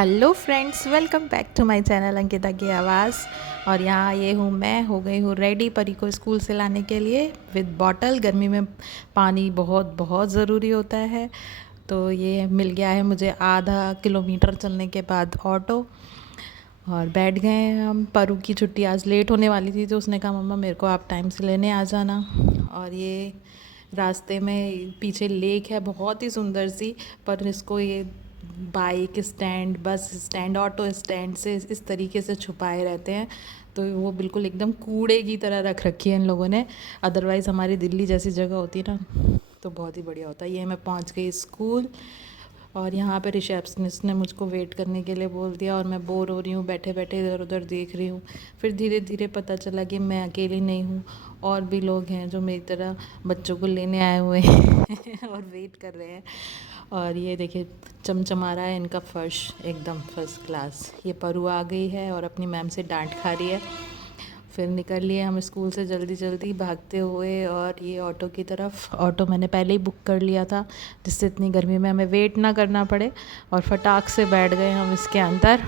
Hello friends, welcome back to my channel Ankita की आवाज़। और यहाँ ये हूँ मैं, हो गई हूँ रेडी परी को स्कूल से लाने के लिए विद बॉटल। गर्मी में पानी बहुत बहुत ज़रूरी होता है। तो ये मिल गया है मुझे आधा किलोमीटर चलने के बाद ऑटो, और बैठ गए हैं हम। परू की छुट्टी आज लेट होने वाली थी, तो उसने कहा मम्मा मेरे को आप टाइम से लेने आ जाना। और ये रास्ते में पीछे लेक है बहुत ही सुंदर सी, पर इसको ये bike stand, bus stand, auto stand से इस तरीके से छुपाए रहते हैं। तो वो बिल्कुल एकदम कूड़े की तरह रख रखी है इन लोगों ने। अदरवाइज़ हमारी दिल्ली जैसी जगह होती ना तो बहुत ही बढ़िया होता है। ये मैं पहुंच गई स्कूल, और यहाँ पे रिसेप्शनिस्ट ने मुझको वेट करने के लिए बोल दिया, और मैं बोर हो रही हूँ बैठे बैठे, इधर उधर देख रही हूँ। फिर धीरे धीरे पता चला कि मैं अकेली नहीं हूँ, और भी लोग हैं जो मेरी तरह बच्चों को लेने आए हुए हैं और वेट कर रहे हैं। और ये देखिए चमचमा रहा है इनका फर्श, एकदम फर्स्ट क्लास। ये परू आ गई है और अपनी मैम से डांट खा रही है। फिर निकल लिए हम स्कूल से जल्दी जल्दी भागते हुए, और ये ऑटो की तरफ। ऑटो मैंने पहले ही बुक कर लिया था, जिससे इतनी गर्मी में हमें वेट ना करना पड़े। और फटाक से बैठ गए हम इसके अंदर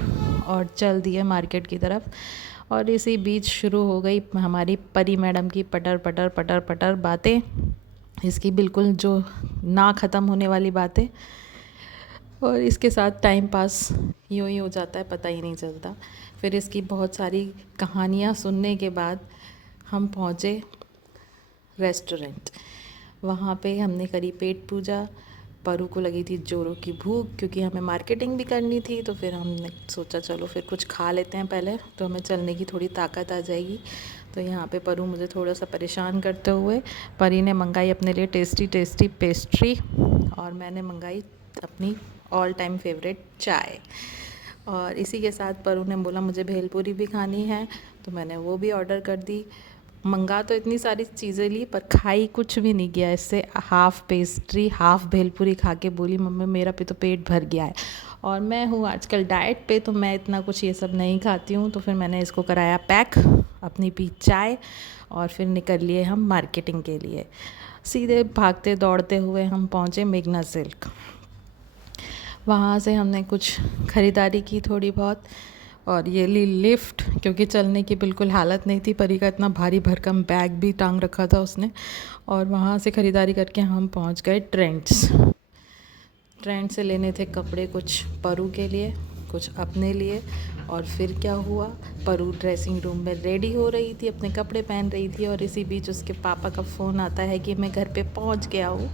और चल दिए मार्केट की तरफ। और इसी बीच शुरू हो गई हमारी परी मैडम की पटर पटर पटर पटर बातें, इसकी बिल्कुल जो ना ख़त्म होने वाली बातें। और इसके साथ टाइम पास यूँ ही हो जाता है, पता ही नहीं चलता। फिर इसकी बहुत सारी कहानियाँ सुनने के बाद हम पहुँचे रेस्टोरेंट। वहाँ पे हमने करी पेट पूजा। परू को लगी थी जोरों की भूख, क्योंकि हमें मार्केटिंग भी करनी थी। तो फिर हमने सोचा चलो फिर कुछ खा लेते हैं पहले, तो हमें चलने की थोड़ी ताकत आ जाएगी। तो यहाँ पे परू मुझे थोड़ा सा परेशान करते हुए, परी ने मंगाई अपने लिए टेस्टी टेस्टी पेस्ट्री, और मैंने मंगाई अपनी ऑल टाइम फेवरेट चाय। और इसी के साथ परू ने बोला मुझे भेलपूरी भी खानी है, तो मैंने वो भी ऑर्डर कर दी। मंगा तो इतनी सारी चीज़ें ली, पर खाई कुछ भी नहीं गया इससे। हाफ़ पेस्ट्री हाफ़ भेलपूरी खा के बोली मम्मी मेरा भी तो पेट भर गया है। और मैं हूँ आजकल डाइट पे, तो मैं इतना कुछ ये सब नहीं खाती हूँ। तो फिर मैंने इसको कराया पैक, अपनी पी चाय, और फिर निकल लिए हम मार्केटिंग के लिए। सीधे भागते दौड़ते हुए हम पहुँचे मेघना सिल्क। वहाँ से हमने कुछ ख़रीदारी की थोड़ी बहुत, और ये ली लिफ्ट, क्योंकि चलने की बिल्कुल हालत नहीं थी। परी का इतना भारी भरकम बैग भी टांग रखा था उसने। और वहाँ से ख़रीदारी करके हम पहुँच गए ट्रेंड्स। ट्रेंड से लेने थे कपड़े, कुछ परू के लिए, कुछ अपने लिए। और फिर क्या हुआ, परू ड्रेसिंग रूम में रेडी हो रही थी, अपने कपड़े पहन रही थी, और इसी बीच उसके पापा का फ़ोन आता है कि मैं घर पे पहुंच गया हूँ।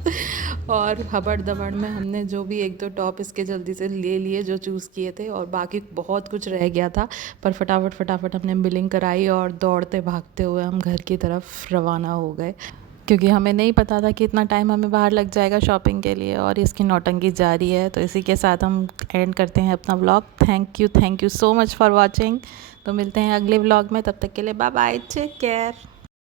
और हबड़ दबड़ में हमने जो भी एक दो टॉप इसके जल्दी से ले लिए जो चूज़ किए थे, और बाकी बहुत कुछ रह गया था। पर फटाफट फटाफट हमने बिलिंग कराई, और दौड़ते भागते हुए हम घर की तरफ रवाना हो गए, क्योंकि हमें नहीं पता था कि इतना टाइम हमें बाहर लग जाएगा शॉपिंग के लिए। और इसकी नौटंकी जारी है। तो इसी के साथ हम एंड करते हैं अपना vlog. Thank you so much for watching. तो मिलते हैं अगले व्लॉग में, तब तक के लिए बाय बाय, टेक केयर।